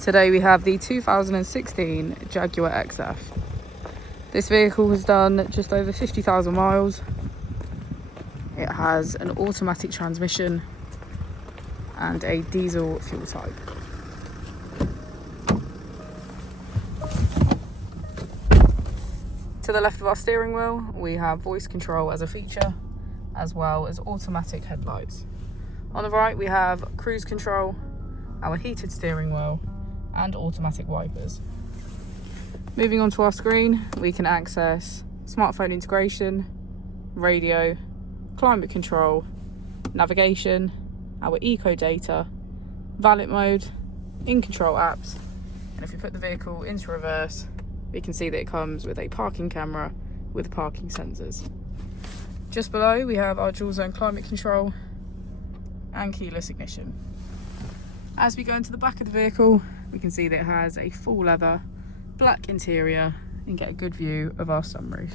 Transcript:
Today we have the 2016 Jaguar XF. This vehicle has done just over 50,000 miles. It has an automatic transmission and a diesel fuel type. To the left of our steering wheel, we have voice control as a feature, as well as automatic headlights. On the right, we have cruise control, our heated steering wheel, and automatic wipers. Moving on to our screen, we can access smartphone integration, radio, climate control, navigation, our eco data, valet mode, in control apps, and if we put the vehicle into reverse, we can see that it comes with a parking camera with parking sensors. Just below, we have our dual zone climate control and keyless ignition. As we go into the back of the vehicle, we can see that it has a full leather black interior and get a good view of our sunroof.